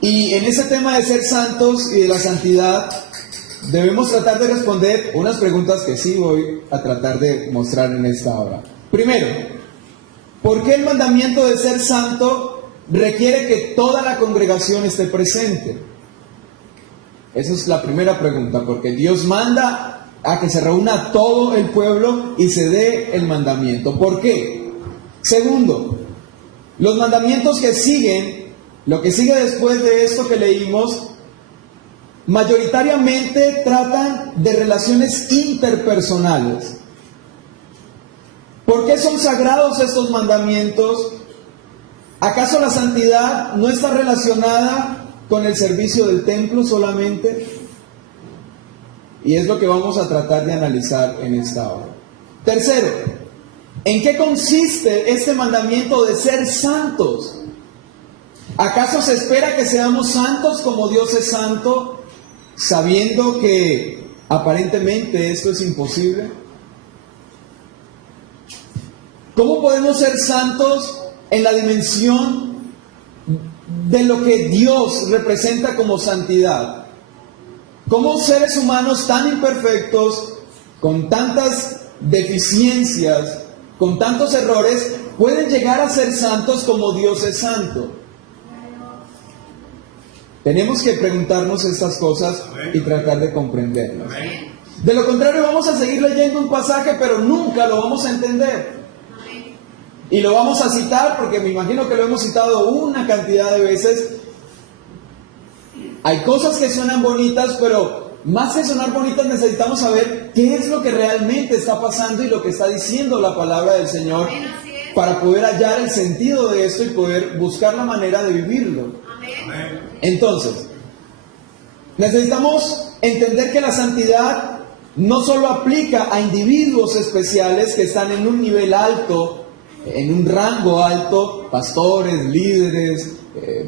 Y en ese tema de ser santos y de la santidad, debemos tratar de responder unas preguntas que sí voy a tratar de mostrar en esta hora. Primero, ¿por qué el mandamiento de ser santo requiere que toda la congregación esté presente? Esa es la primera pregunta, porque Dios manda a que se reúna todo el pueblo y se dé el mandamiento. ¿Por qué? Segundo, los mandamientos que siguen, lo que sigue después de esto que leímos, mayoritariamente tratan de relaciones interpersonales. ¿Por qué son sagrados estos mandamientos? ¿Acaso la santidad no está relacionada con el servicio del templo solamente? Y es lo que vamos a tratar de analizar en esta hora. Tercero, ¿en qué consiste este mandamiento de ser santos? ¿Acaso se espera que seamos santos como Dios es santo, sabiendo que aparentemente esto es imposible? ¿Cómo podemos ser santos en la dimensión de lo que Dios representa como santidad? ¿Cómo seres humanos tan imperfectos, con tantas deficiencias, con tantos errores, pueden llegar a ser santos como Dios es santo? Tenemos que preguntarnos estas cosas y tratar de comprenderlas. De lo contrario, vamos a seguir leyendo un pasaje, pero nunca lo vamos a entender. Y lo vamos a citar porque me imagino que lo hemos citado una cantidad de veces. Hay cosas que suenan bonitas, pero más que sonar bonitas necesitamos saber qué es lo que realmente está pasando y lo que está diciendo la palabra del Señor para poder hallar el sentido de esto y poder buscar la manera de vivirlo. Entonces, necesitamos entender que la santidad no solo aplica a individuos especiales que están en un nivel alto, en un rango alto, pastores, líderes,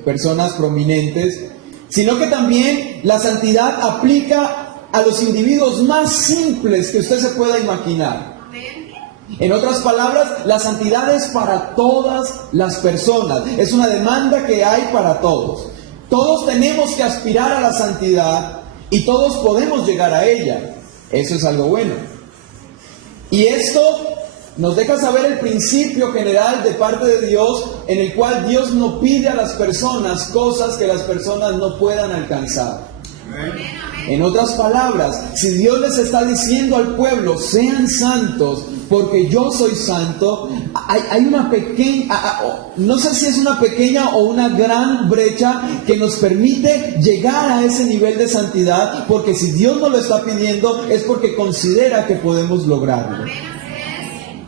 personas prominentes, sino que también la santidad aplica a los individuos más simples que usted se pueda imaginar. En otras palabras, la santidad es para todas las personas, es una demanda que hay para todos. Todos tenemos que aspirar a la santidad y todos podemos llegar a ella. Eso es algo bueno. Y esto nos deja saber el principio general de parte de Dios, en el cual Dios no pide a las personas cosas que las personas no puedan alcanzar. En otras palabras, si Dios les está diciendo al pueblo, sean santos, porque yo soy santo, hay una pequeña, no sé si es una pequeña o una gran brecha que nos permite llegar a ese nivel de santidad, porque si Dios nos lo está pidiendo, es porque considera que podemos lograrlo.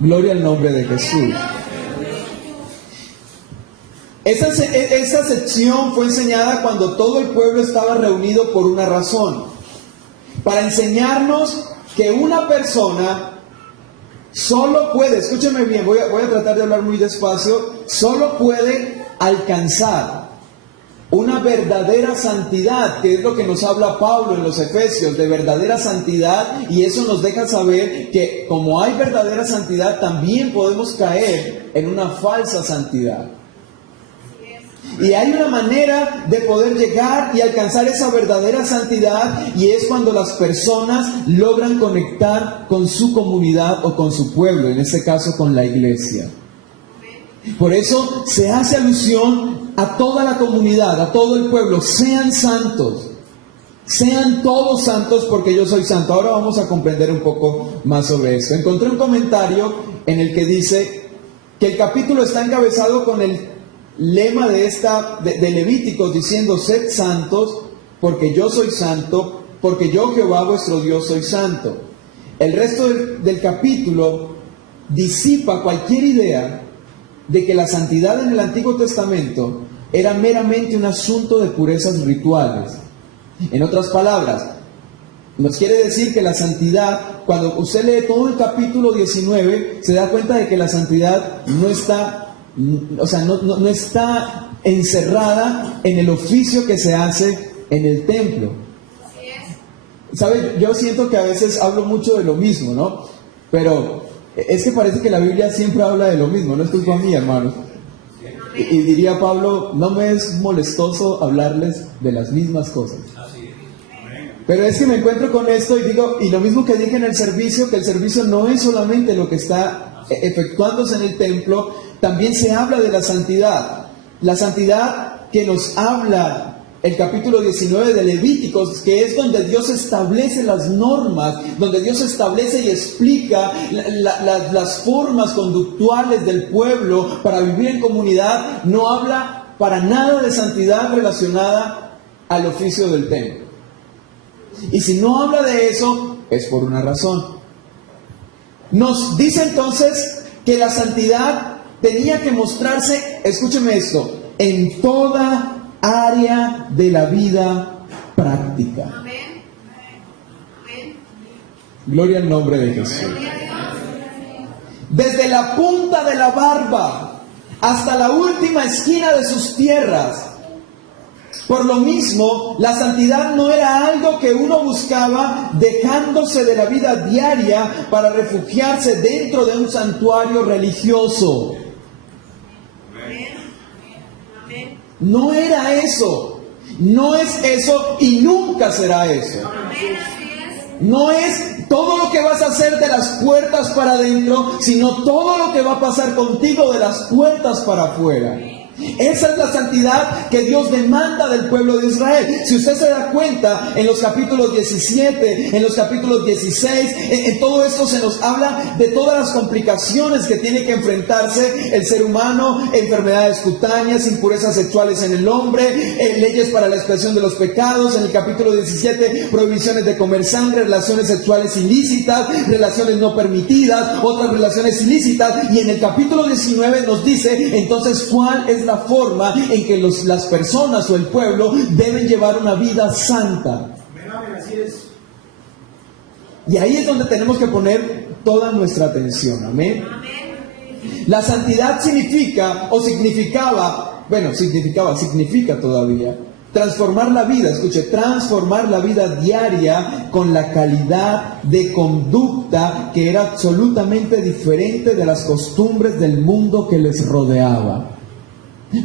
Gloria al nombre de Jesús. Esta sección fue enseñada cuando todo el pueblo estaba reunido por una razón. Para enseñarnos que una persona solo puede, escúcheme bien, voy a tratar de hablar muy despacio, solo puede alcanzar una verdadera santidad, que es lo que nos habla Pablo en los Efesios, de verdadera santidad, y eso nos deja saber que como hay verdadera santidad, también podemos caer en una falsa santidad. Y hay una manera de poder llegar y alcanzar esa verdadera santidad, y es cuando las personas logran conectar con su comunidad o con su pueblo, en este caso con la iglesia. Por eso se hace alusión a toda la comunidad, a todo el pueblo. Sean santos, sean todos santos porque yo soy santo. Ahora vamos a comprender un poco más sobre esto. Encontré un comentario en el que dice que el capítulo está encabezado con el lema de Levíticos diciendo: sed santos porque yo soy santo, porque yo Jehová vuestro Dios soy santo. El resto del capítulo disipa cualquier idea de que la santidad en el Antiguo Testamento era meramente un asunto de purezas rituales. En otras palabras, nos quiere decir que la santidad, cuando usted lee todo el capítulo 19, se da cuenta de que la santidad no está, no está encerrada en el oficio que se hace en el templo. ¿Sabe? Yo siento que a veces hablo mucho de lo mismo, ¿no? Pero es que parece que la Biblia siempre habla de lo mismo, no es culpa mía, hermanos. Y diría Pablo, no me es molestoso hablarles de las mismas cosas. Pero es que me encuentro con esto y digo, y lo mismo que dije en el servicio, que el servicio no es solamente lo que está efectuándose en el templo, también se habla de la santidad. La santidad que nos habla el capítulo 19 de Levíticos, que es donde Dios establece las normas, donde Dios establece y explica las formas conductuales del pueblo para vivir en comunidad, no habla para nada de santidad relacionada al oficio del templo. Y si no habla de eso, es por una razón. Nos dice entonces que la santidad tenía que mostrarse, escúcheme esto, en toda área de la vida práctica. Amén. Gloria al nombre de Jesús. Desde la punta de la barba hasta la última esquina de sus tierras. Por lo mismo, la santidad no era algo que uno buscaba dejándose de la vida diaria para refugiarse dentro de un santuario religioso. No era eso, no es eso y nunca será eso. No es todo lo que vas a hacer de las puertas para adentro, sino todo lo que va a pasar contigo de las puertas para afuera. Esa es la santidad que Dios demanda del pueblo de Israel. Si usted se da cuenta, en los capítulos 17, en los capítulos 16, en todo esto se nos habla de todas las complicaciones que tiene que enfrentarse el ser humano: enfermedades cutáneas, impurezas sexuales en el hombre, leyes para la expiación de los pecados. En el capítulo 17, prohibiciones de comer sangre, relaciones sexuales ilícitas, relaciones no permitidas, otras relaciones ilícitas. Y en el capítulo 19 nos dice entonces cuál es la forma en que las personas o el pueblo deben llevar una vida santa. Y ahí es donde tenemos que poner toda nuestra atención. Amén. La santidad significa todavía transformar la vida, escuche, transformar la vida diaria con la calidad de conducta que era absolutamente diferente de las costumbres del mundo que les rodeaba.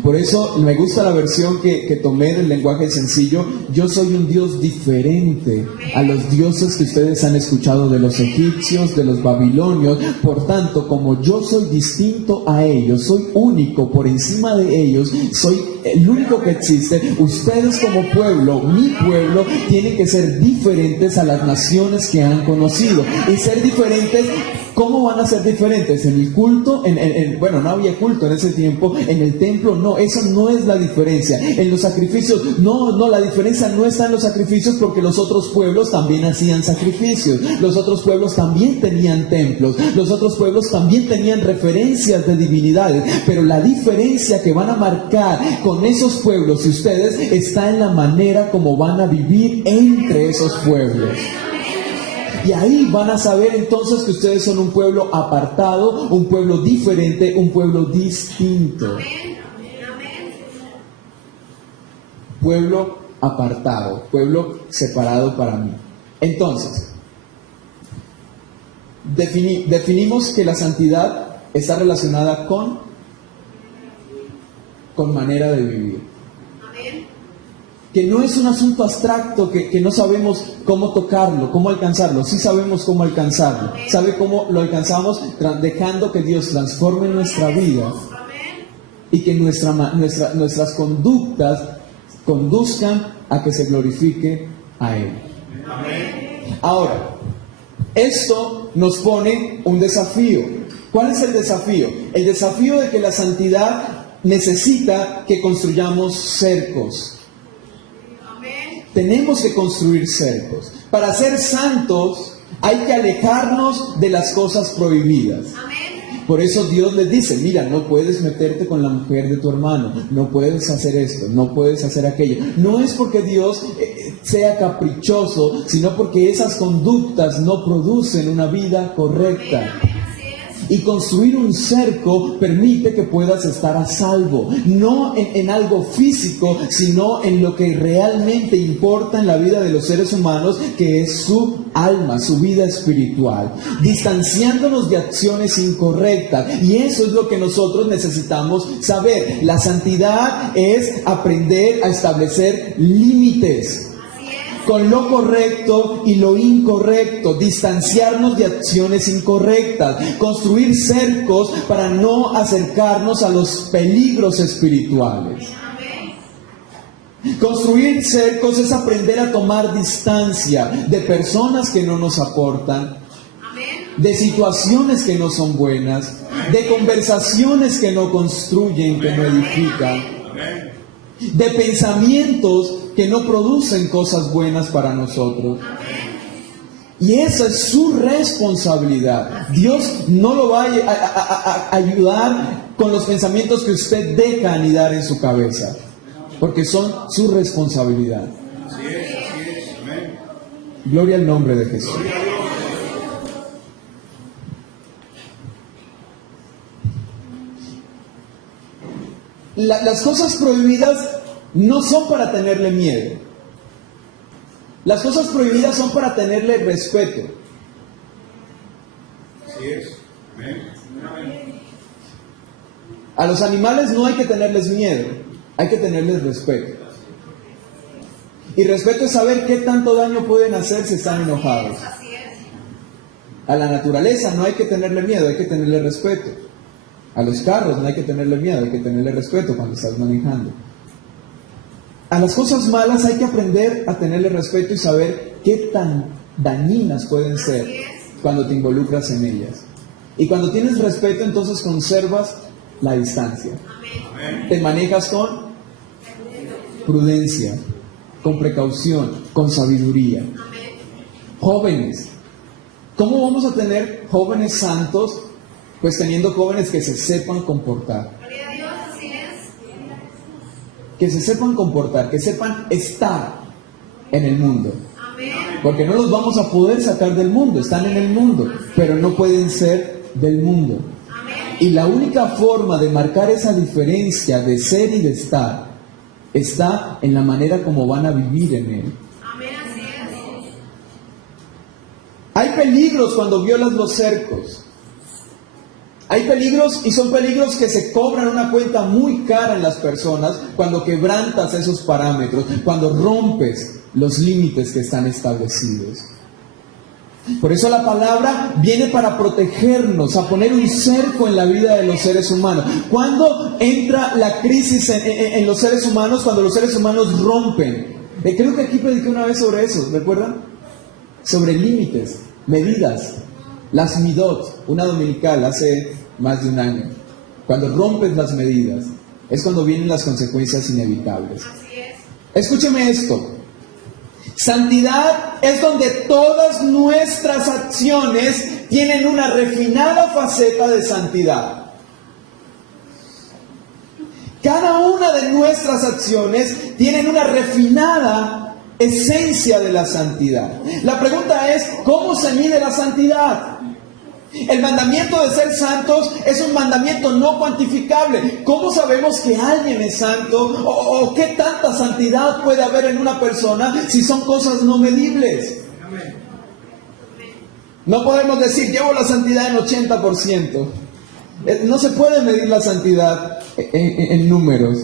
Por eso me gusta la versión que tomé del lenguaje sencillo. Yo soy un Dios diferente a los dioses que ustedes han escuchado de los egipcios, de los babilonios. Por tanto, como yo soy distinto a ellos, soy único por encima de ellos, soy el único que existe, ustedes como pueblo, mi pueblo, tienen que ser diferentes a las naciones que han conocido. Y ser diferentes, ¿cómo van a ser diferentes? En el culto, bueno, no había culto en ese tiempo, en el templo no, eso no es la diferencia. En los sacrificios, no, la diferencia no está en los sacrificios, porque los otros pueblos también hacían sacrificios, los otros pueblos también tenían templos, los otros pueblos también tenían referencias de divinidades, pero la diferencia que van a marcar con esos pueblos y ustedes está en la manera como van a vivir entre esos pueblos. Y ahí van a saber entonces que ustedes son un pueblo apartado, un pueblo diferente, un pueblo distinto. Pueblo apartado, pueblo separado para mí. Entonces, definimos que la santidad está relacionada con manera de vivir. Que no es un asunto abstracto que no sabemos cómo tocarlo, cómo alcanzarlo. Sí sabemos cómo alcanzarlo. ¿Sabe cómo lo alcanzamos? Dejando que Dios transforme nuestra vida y que nuestras conductas conduzcan a que se glorifique a Él. Ahora, esto nos pone un desafío. ¿Cuál es el desafío? El desafío de que la santidad necesita que construyamos cercos. Tenemos que construir cercos. Para ser santos hay que alejarnos de las cosas prohibidas. Por eso Dios les dice: mira, no puedes meterte con la mujer de tu hermano, no puedes hacer esto, no puedes hacer aquello. No es porque Dios sea caprichoso, sino porque esas conductas no producen una vida correcta. Y construir un cerco permite que puedas estar a salvo, no en algo físico, sino en lo que realmente importa en la vida de los seres humanos, que es su alma, su vida espiritual, distanciándonos de acciones incorrectas. Y eso es lo que nosotros necesitamos saber. La santidad es aprender a establecer límites con lo correcto y lo incorrecto, distanciarnos de acciones incorrectas, construir cercos para no acercarnos a los peligros espirituales. Construir cercos es aprender a tomar distancia de personas que no nos aportan, de situaciones que no son buenas, de conversaciones que no construyen, que no edifican, de pensamientos que no producen cosas buenas para nosotros. Y esa es su responsabilidad. Dios no lo va a ayudar con los pensamientos que usted deja anidar en su cabeza, porque son su responsabilidad. Así es. Amén. Gloria al nombre de Jesús. Las cosas prohibidas no son para tenerle miedo. Las cosas prohibidas son para tenerle respeto. Así es. Amén. A los animales no hay que tenerles miedo, hay que tenerles respeto. Y respeto es saber qué tanto daño pueden hacer si están enojados. A la naturaleza no hay que tenerle miedo, hay que tenerle respeto. A los carros no hay que tenerle miedo, hay que tenerle respeto cuando estás manejando. A las cosas malas hay que aprender a tenerle respeto y saber qué tan dañinas pueden ser cuando te involucras en ellas. Y cuando tienes respeto, entonces conservas la distancia. Te manejas con prudencia, con precaución, con sabiduría. Jóvenes, ¿cómo vamos a tener jóvenes santos? Pues teniendo jóvenes que se sepan comportar. Que se sepan comportar, que sepan estar en el mundo. Porque no los vamos a poder sacar del mundo, están en el mundo, pero no pueden ser del mundo. Y la única forma de marcar esa diferencia de ser y de estar está en la manera como van a vivir en él. Hay peligros cuando violas los cercos. Hay peligros, y son peligros que se cobran una cuenta muy cara en las personas cuando quebrantas esos parámetros, cuando rompes los límites que están establecidos. Por eso la palabra viene para protegernos, a poner un cerco en la vida de los seres humanos. ¿Cuándo entra la crisis en los seres humanos? Cuando los seres humanos rompen. Creo que aquí prediqué una vez sobre eso, ¿recuerdan? Sobre límites, medidas. Las midot, una dominical hace más de un año. Cuando rompes las medidas, es cuando vienen las consecuencias inevitables. Escúcheme esto. Santidad es donde todas nuestras acciones tienen una refinada faceta de santidad. Cada una de nuestras acciones tienen una refinada esencia de la santidad. La pregunta es, ¿cómo se mide la santidad? El mandamiento de ser santos es un mandamiento no cuantificable. ¿Cómo sabemos que alguien es santo? ¿O qué tanta santidad puede haber en una persona si son cosas no medibles? No podemos decir, llevo la santidad en 80%. No se puede medir la santidad en números.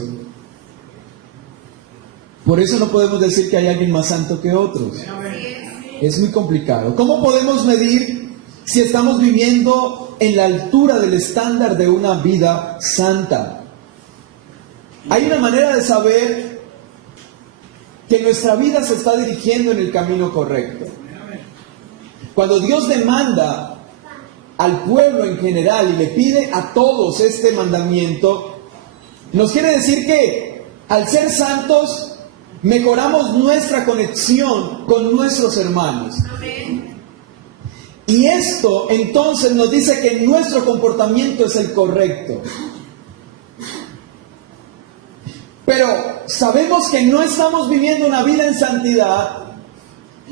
Por eso no podemos decir que hay alguien más santo que otros. Es muy complicado. ¿Cómo podemos medir si estamos viviendo en la altura del estándar de una vida santa? Hay una manera de saber que nuestra vida se está dirigiendo en el camino correcto. Cuando Dios demanda al pueblo en general y le pide a todos este mandamiento, nos quiere decir que al ser santos mejoramos nuestra conexión con nuestros hermanos. Y esto entonces nos dice que nuestro comportamiento es el correcto. Pero sabemos que no estamos viviendo una vida en santidad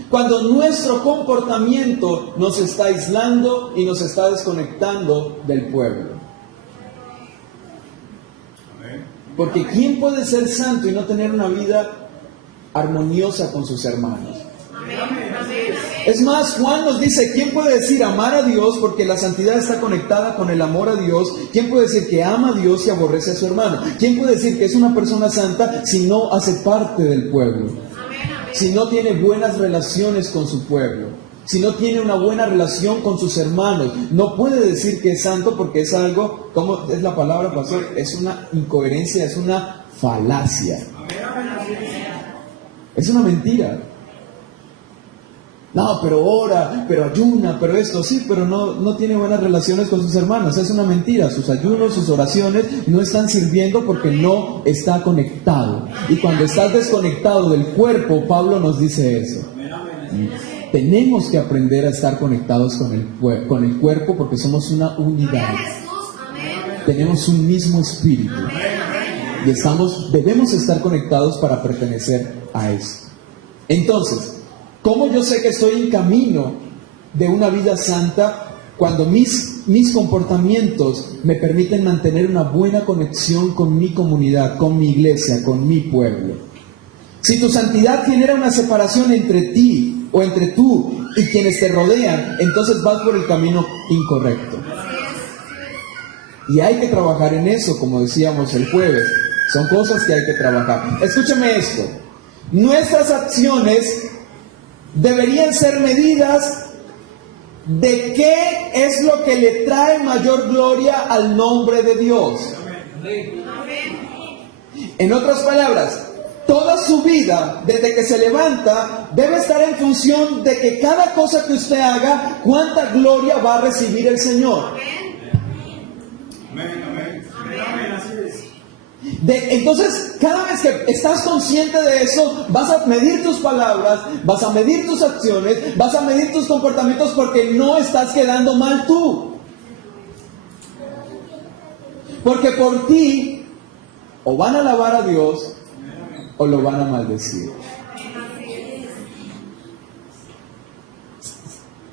Cuando nuestro comportamiento nos está aislando y nos está desconectando del pueblo. Amén. Porque ¿quién puede ser santo y no tener una vida armoniosa con sus hermanos? Es más, Juan nos dice, ¿quién puede decir amar a Dios? Porque la santidad está conectada con el amor a Dios. ¿Quién puede decir que ama a Dios y aborrece a su hermano? ¿Quién puede decir que es una persona santa si no hace parte del pueblo? Si no tiene buenas relaciones con su pueblo, si no tiene una buena relación con sus hermanos, no puede decir que es santo porque es algo, ¿cómo es la palabra, pastor? Es una incoherencia, es una falacia. Es una mentira. No, pero ora, pero ayuna, pero esto, sí, pero no tiene buenas relaciones con sus hermanos. Es una mentira. Sus ayunos, sus oraciones no están sirviendo porque no está conectado. Y cuando estás desconectado del cuerpo, Pablo nos dice eso. Tenemos que aprender a estar conectados con el cuerpo porque somos una unidad. Tenemos un mismo espíritu. Y debemos estar conectados para pertenecer a eso. Entonces, ¿cómo yo sé que estoy en camino de una vida santa? Cuando mis comportamientos me permiten mantener una buena conexión con mi comunidad, con mi iglesia, con mi pueblo. Si tu santidad genera una separación entre ti o entre tú y quienes te rodean, entonces vas por el camino incorrecto. Y hay que trabajar en eso, como decíamos el jueves. Son cosas que hay que trabajar. Escúchame esto. Nuestras acciones deberían ser medidas de qué es lo que le trae mayor gloria al nombre de Dios. En otras palabras, toda su vida, desde que se levanta, debe estar en función de que cada cosa que usted haga, cuánta gloria va a recibir el Señor. Amén, amén. Entonces, cada vez que estás consciente de eso, vas a medir tus palabras, vas a medir tus acciones, vas a medir tus comportamientos porque no estás quedando mal tú. Porque por ti, o van a alabar a Dios, o lo van a maldecir.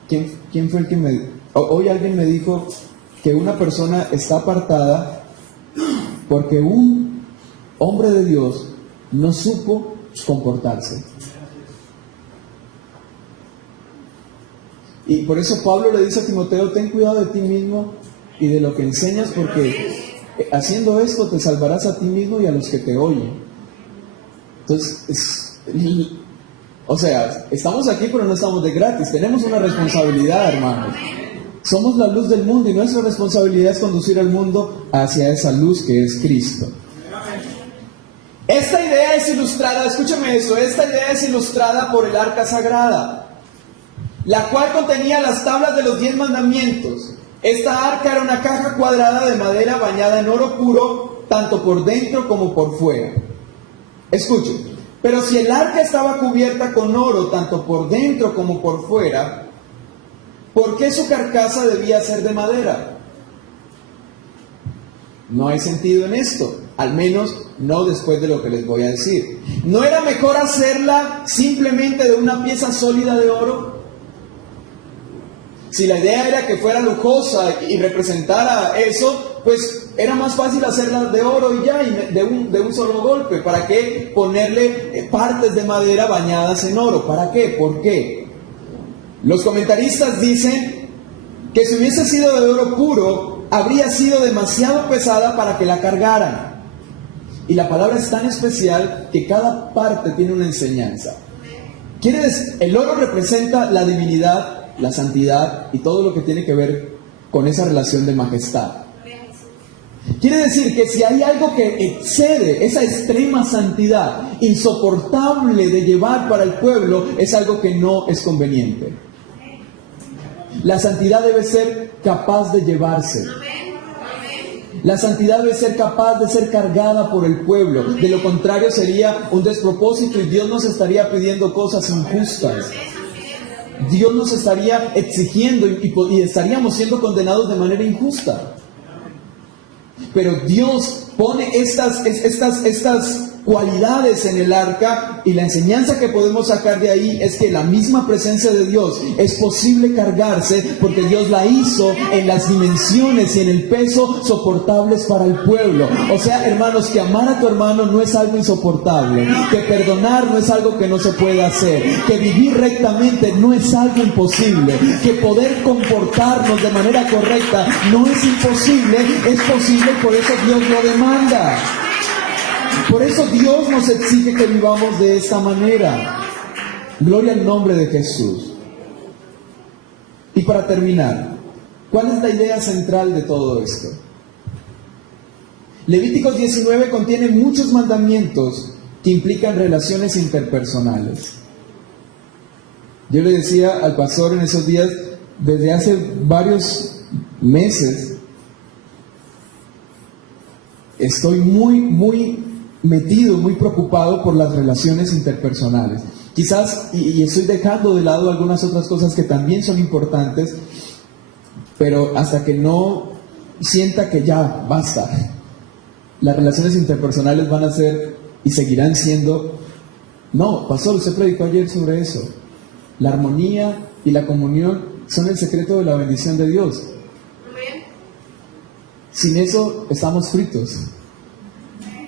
¿Quién fue el que hoy alguien me dijo que una persona está apartada porque un hombre de Dios no supo comportarse? Y por eso Pablo le dice a Timoteo, ten cuidado de ti mismo y de lo que enseñas, porque haciendo esto te salvarás a ti mismo y a los que te oyen. Entonces, estamos aquí pero no estamos de gratis, tenemos una responsabilidad, hermanos. Somos la luz del mundo y nuestra responsabilidad es conducir al mundo hacia esa luz que es Cristo. Esta idea es ilustrada, escúchame eso, esta idea es ilustrada por el arca sagrada, la cual contenía las tablas de los 10 mandamientos. Esta arca era una caja cuadrada de madera bañada en oro puro, tanto por dentro como por fuera. Escuchen, pero si el arca estaba cubierta con oro, tanto por dentro como por fuera, ¿por qué su carcasa debía ser de madera? No hay sentido en esto, al menos no después de lo que les voy a decir. ¿No era mejor hacerla simplemente de una pieza sólida de oro? Si la idea era que fuera lujosa y representara eso, pues era más fácil hacerla de oro y ya, y de un solo golpe. ¿Para qué ponerle partes de madera bañadas en oro? ¿Para qué? ¿Por qué? Los comentaristas dicen que si hubiese sido de oro puro, habría sido demasiado pesada para que la cargaran. Y la palabra es tan especial que cada parte tiene una enseñanza. Quiere decir, el oro representa la divinidad, la santidad y todo lo que tiene que ver con esa relación de majestad. Quiere decir que si hay algo que excede esa extrema santidad, insoportable de llevar para el pueblo, es algo que no es conveniente. La santidad debe ser capaz de llevarse. La santidad debe ser capaz de ser cargada por el pueblo. De lo contrario sería un despropósito y Dios nos estaría pidiendo cosas injustas. Dios nos estaría exigiendo y estaríamos siendo condenados de manera injusta. Pero Dios pone estas cualidades en el arca, y la enseñanza que podemos sacar de ahí es que la misma presencia de Dios es posible cargarse porque Dios la hizo en las dimensiones y en el peso soportables para el pueblo. O sea, hermanos, que amar a tu hermano no es algo insoportable, que perdonar no es algo que no se puede hacer, que vivir rectamente no es algo imposible, que poder comportarnos de manera correcta no es imposible, es posible, y por eso Dios lo demanda. Por eso Dios nos exige que vivamos de esta manera. Gloria al nombre de Jesús. Y para terminar, ¿cuál es la idea central de todo esto? Levíticos 19 contiene muchos mandamientos que implican relaciones interpersonales. Yo le decía al pastor en esos días, desde hace varios meses, estoy muy metido, muy preocupado por las relaciones interpersonales. Quizás, y estoy dejando de lado algunas otras cosas que también son importantes, pero hasta que no sienta que ya basta, las relaciones interpersonales van a ser y seguirán siendo. No, pastor, usted predicó ayer sobre eso. La armonía y la comunión son el secreto de la bendición de Dios. Sin eso estamos fritos.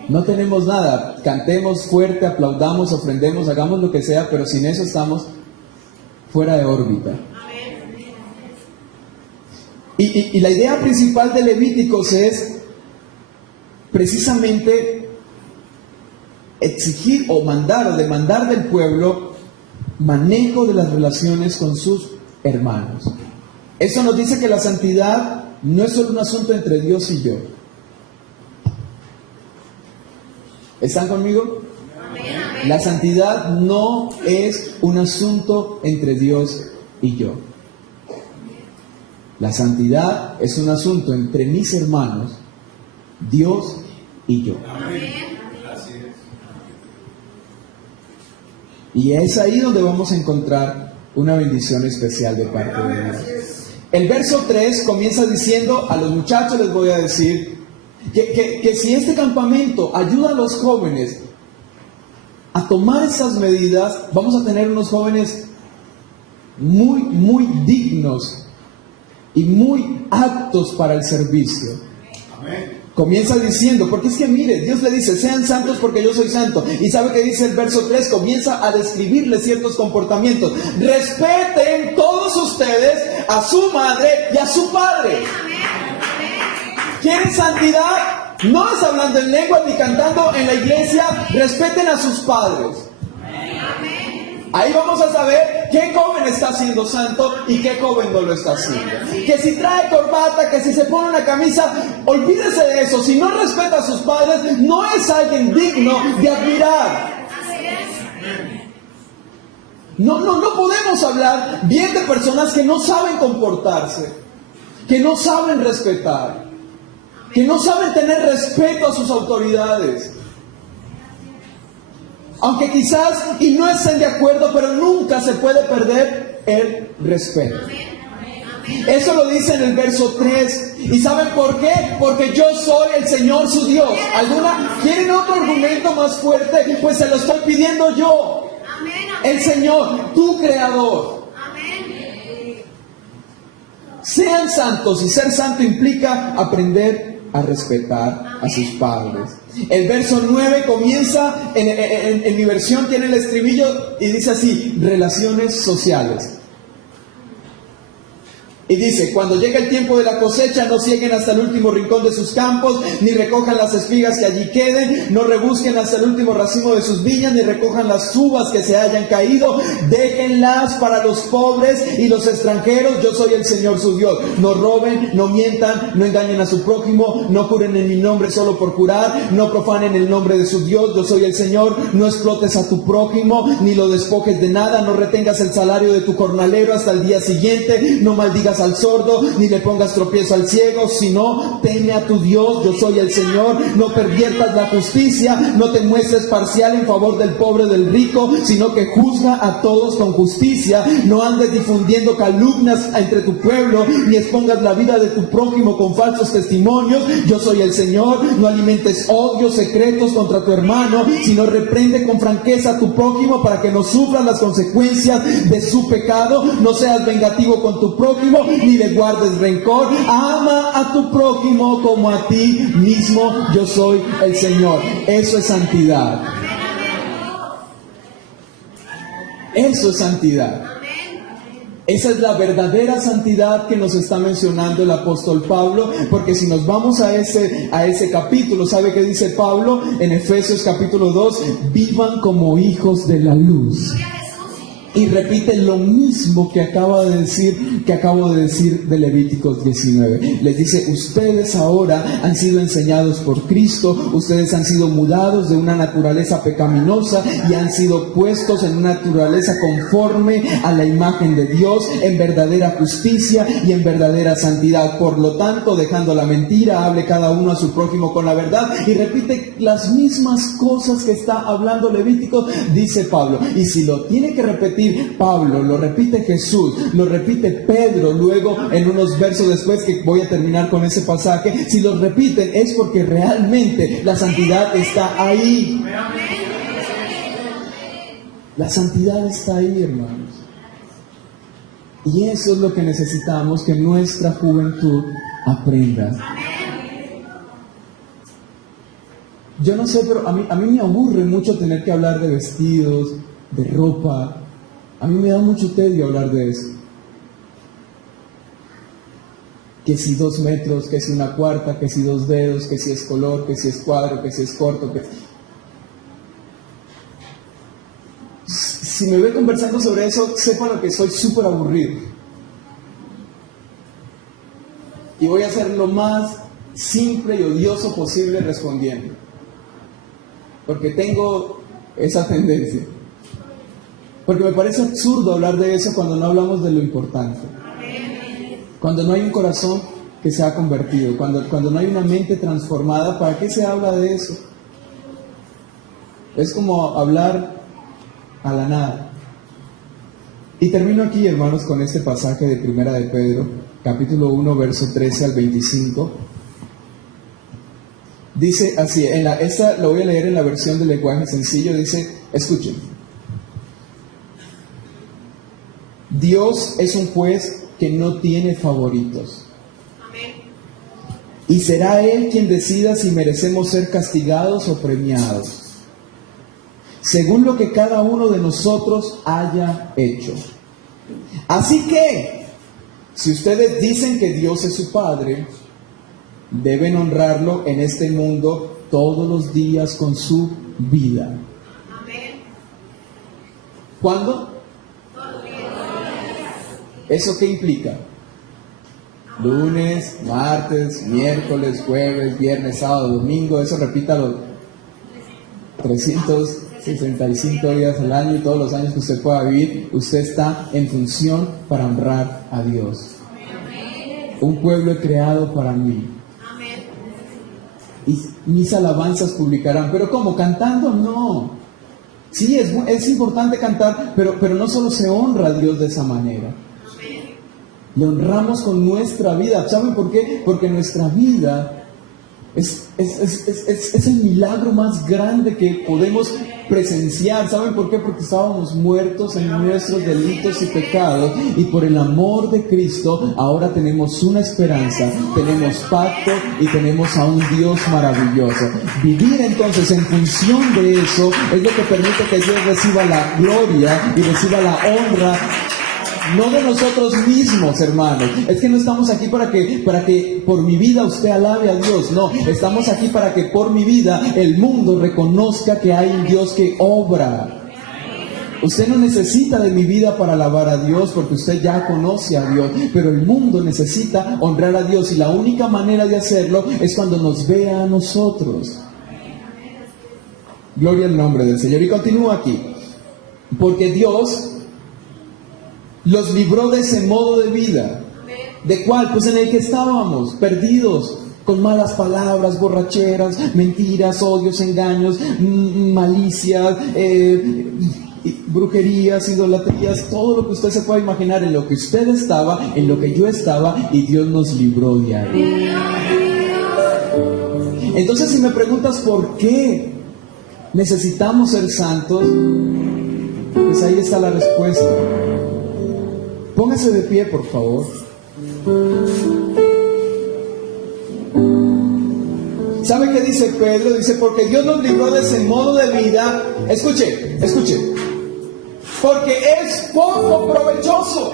No tenemos nada. Cantemos fuerte, aplaudamos, ofrendemos, hagamos lo que sea, pero sin eso estamos fuera de órbita. Y la idea principal de Levíticos es precisamente exigir o mandar o demandar del pueblo manejo de las relaciones con sus hermanos. Eso nos dice que la santidad no es solo un asunto entre Dios y yo. ¿Están conmigo? La santidad no es un asunto entre Dios y yo. La santidad es un asunto entre mis hermanos, Dios y yo. Y es ahí donde vamos a encontrar una bendición especial de parte de Dios. El verso 3 comienza diciendo, a los muchachos les voy a decir, que si este campamento ayuda a los jóvenes a tomar estas medidas, vamos a tener unos jóvenes muy dignos y muy aptos para el servicio. Amén. Comienza diciendo, porque es que mire, Dios le dice, sean santos porque yo soy santo. Y sabe que dice el verso 3, comienza a describirle ciertos comportamientos. Respeten todos ustedes a su madre y a su padre. ¿Quieren santidad? No es hablando en lengua ni cantando en la iglesia. Respeten a sus padres. Ahí vamos a saber qué joven está siendo santo y qué joven no lo está haciendo. Que si trae corbata, que si se pone una camisa, olvídese de eso. Si no respeta a sus padres, no es alguien digno de admirar. No podemos hablar bien de personas que no saben comportarse, que no saben respetar, que no saben tener respeto a sus autoridades. Aunque quizás y no estén de acuerdo, pero nunca se puede perder el respeto. Eso lo dice en el verso 3. ¿Y saben por qué? Porque yo soy el Señor su Dios. ¿Quieren otro argumento más fuerte? Pues se lo estoy pidiendo yo. El Señor, tu Creador. Sean santos, y ser santo implica aprender a respetar a sus padres. El verso 9 comienza, en mi versión tiene el estribillo y dice así, relaciones sociales. Y dice, cuando llega el tiempo de la cosecha, no sieguen hasta el último rincón de sus campos, ni recojan las espigas que allí queden, no rebusquen hasta el último racimo de sus viñas, ni recojan las uvas que se hayan caído, déjenlas para los pobres y los extranjeros, yo soy el Señor su Dios. No roben, no mientan, no engañen a su prójimo, no juren en mi nombre solo por jurar, no profanen el nombre de su Dios, yo soy el Señor. No explotes a tu prójimo, ni lo despojes de nada, no retengas el salario de tu jornalero hasta el día siguiente, no maldigas oídas al sordo, ni le pongas tropiezo al ciego, sino teme a tu Dios, yo soy el Señor. No perviertas la justicia, no te muestres parcial en favor del pobre o del rico, sino que juzga a todos con justicia. No andes difundiendo calumnias entre tu pueblo, ni expongas la vida de tu prójimo con falsos testimonios. Yo soy el Señor. No alimentes odios secretos contra tu hermano, sino reprende con franqueza a tu prójimo para que no sufra las consecuencias de su pecado. No seas vengativo con tu prójimo, ni le guardes rencor. Ama a tu prójimo como a ti mismo. Yo soy el Señor. Eso es santidad. Eso es santidad. Esa es la verdadera santidad que nos está mencionando el apóstol Pablo, porque si nos vamos a ese capítulo, ¿sabe qué dice Pablo en Efesios capítulo 2? Vivan como hijos de la luz. Y repite lo mismo que acabo de decir de Levíticos 19. Les dice, ustedes ahora han sido enseñados por Cristo, ustedes han sido mudados de una naturaleza pecaminosa y han sido puestos en una naturaleza conforme a la imagen de Dios, en verdadera justicia y en verdadera santidad. Por lo tanto, dejando la mentira, hable cada uno a su prójimo con la verdad. Y repite las mismas cosas que está hablando Levítico, dice Pablo. Y si lo tiene que repetir Pablo, lo repite Jesús, lo repite Pedro, luego en unos versos después, que voy a terminar con ese pasaje, si lo repiten es porque realmente la santidad está ahí. La santidad está ahí, hermanos. Y eso es lo que necesitamos que nuestra juventud aprenda. Yo no sé, pero a mí me aburre mucho tener que hablar de vestidos, de ropa. A mí me da mucho tedio hablar de eso. Que si 2 metros, que si 1/4, que si 2 dedos, que si es color, que si es cuadro, que si es corto. Si me ve conversando sobre eso, sepa lo que soy súper aburrido. Y voy a ser lo más simple y odioso posible respondiendo. Porque tengo esa tendencia. Porque me parece absurdo hablar de eso cuando no hablamos de lo importante. Cuando no hay un corazón que se ha convertido, cuando no hay una mente transformada, ¿para qué se habla de eso? Es como hablar a la nada. Y termino aquí, hermanos, con este pasaje de Primera de Pedro, capítulo 1, verso 13 al 25. Dice así, esta lo voy a leer en la versión del lenguaje sencillo, dice, escuchen. Dios es un juez que no tiene favoritos. Amén. Y será Él quien decida si merecemos ser castigados o premiados, según lo que cada uno de nosotros haya hecho. Así que, si ustedes dicen que Dios es su Padre, deben honrarlo en este mundo todos los días con su vida. Amén. ¿Cuándo? ¿Eso qué implica? Lunes, martes, miércoles, jueves, viernes, sábado, domingo. Eso repítalo 365 días al año y todos los años que usted pueda vivir. Usted está en función para honrar a Dios. Un pueblo creado para mí. Y mis alabanzas publicarán. ¿Pero cómo? ¿Cantando? No. Sí, es importante cantar, pero no solo se honra a Dios de esa manera. Le honramos con nuestra vida. ¿Saben por qué? Porque nuestra vida es el milagro más grande que podemos presenciar. ¿Saben por qué? Porque estábamos muertos en nuestros delitos y pecados, y por el amor de Cristo ahora tenemos una esperanza, tenemos pacto y tenemos a un Dios maravilloso. Vivir entonces en función de eso es lo que permite que Dios reciba la gloria y reciba la honra. No de nosotros mismos, hermanos. Es que no estamos aquí para que por mi vida usted alabe a Dios. No, estamos aquí para que por mi vida el mundo reconozca que hay un Dios que obra. Usted no necesita de mi vida para alabar a Dios, porque usted ya conoce a Dios. Pero el mundo necesita honrar a Dios, y la única manera de hacerlo es cuando nos vea a nosotros. Gloria al nombre del Señor. Y continúa aquí. Porque Dios los libró de ese modo de vida. ¿De cuál? Pues en el que estábamos, perdidos, con malas palabras, borracheras, mentiras, odios, engaños, malicias, brujerías, idolatrías, todo lo que usted se pueda imaginar, en lo que usted estaba, en lo que yo estaba, y Dios nos libró de ahí. Entonces, si me preguntas por qué necesitamos ser santos, pues ahí está la respuesta. Póngase de pie, por favor. ¿Sabe qué dice Pedro? Dice, porque Dios nos libró de ese modo de vida. Escuche, escuche. Porque es poco provechoso.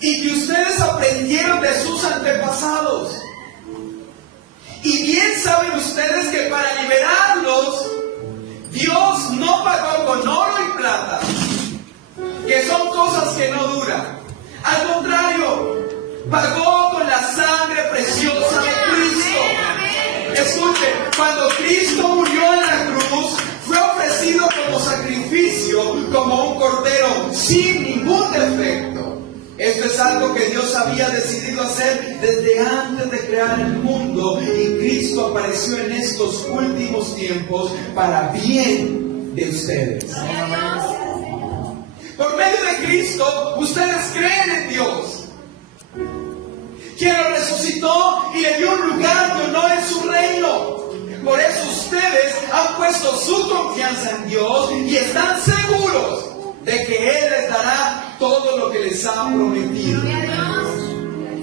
Y que ustedes aprendieron de sus antepasados. Y bien saben ustedes que para liberarlos, Dios no pagó con oro y plata, que son cosas que no duran. Al contrario, pagó con la sangre preciosa de Cristo. Escuchen, cuando Cristo murió en la cruz, fue ofrecido como sacrificio, como un cordero, sin ningún defecto. Esto es algo que Dios había decidido hacer desde antes de crear el mundo, y Cristo apareció en estos últimos tiempos para bien de ustedes. Por medio de Cristo, ustedes creen en Dios, quien lo resucitó y le dio un lugar de honor en su reino. Por eso ustedes han puesto su confianza en Dios y están seguros de que Él les dará todo lo que les ha prometido.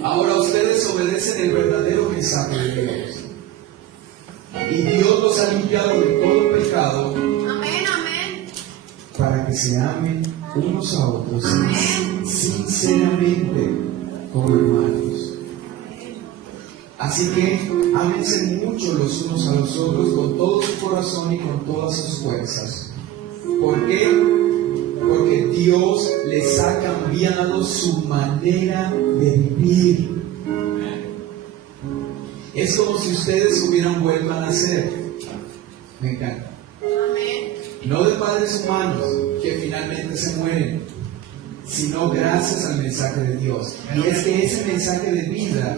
Ahora ustedes obedecen el verdadero mensaje de Dios. Y Dios los ha limpiado de todo pecado. Amén, amén. Para que se amen unos a otros sinceramente como hermanos. Así que ámense mucho los unos a los otros con todo su corazón y con todas sus fuerzas. ¿Por qué? Porque Dios les ha cambiado su manera de vivir. Es como si ustedes hubieran vuelto a nacer. Me encanta. No de padres humanos que finalmente se mueren, sino gracias al mensaje de Dios. Y es que ese mensaje de vida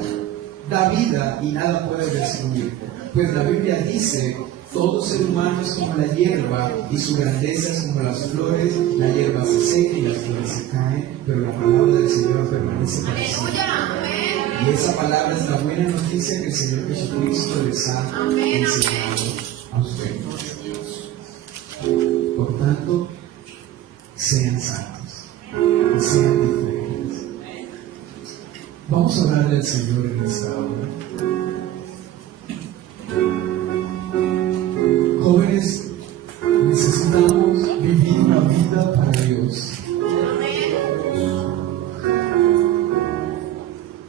da vida y nada puede destruir. Pues la Biblia dice: todo ser humano es como la hierba y su grandeza es como las flores. La hierba se seca y las flores se caen, pero la palabra del Señor permanece para siempre. Y esa palabra es la buena noticia que el Señor Jesucristo les ha enseñado a ustedes. Por tanto, sean santos y sean diferentes. Vamos a hablarle al Señor en esta hora. Jóvenes, necesitamos vivir una vida para Dios.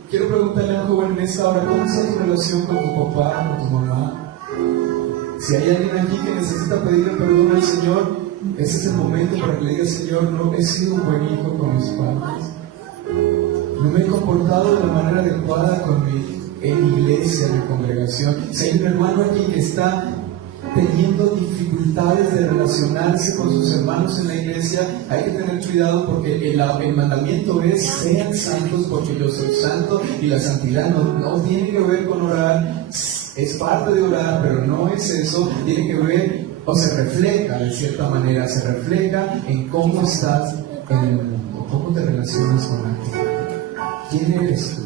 Quiero preguntarle a un joven en esta hora: ¿cómo está tu relación con tu papá, con tu mamá? Si hay alguien aquí que necesita pedirle perdón al Señor, ese es el momento para que le diga: Señor, no he sido un buen hijo con mis padres. No me he comportado de la manera adecuada en mi iglesia, en mi congregación. Si hay un hermano aquí que está teniendo dificultades de relacionarse con sus hermanos en la iglesia, hay que tener cuidado, porque el mandamiento es: sean santos porque yo soy santo. Y la santidad no tiene que ver con orar, es parte de orar, pero no es eso. Tiene que ver, o se refleja de cierta manera, se refleja en cómo estás en el mundo, cómo te relacionas con la gente. ¿Quién eres tú?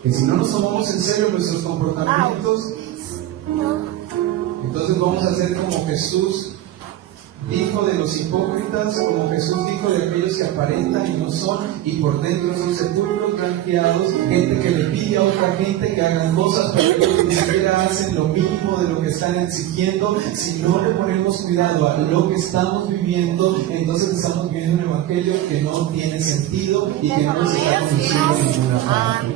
Que si no nos tomamos en serio nuestros comportamientos, entonces vamos a ser como Jesús dijo de los hipócritas, como Jesús dijo de aquellos que aparentan y no son, y por dentro son sepulcros blanqueados, gente que le pide a otra gente que hagan cosas, pero ellos ni siquiera hacen lo mínimo de lo que están exigiendo. Si no le ponemos cuidado a lo que estamos viviendo, entonces estamos viviendo un evangelio que no tiene sentido y que no nos está conduciendo a ninguna parte.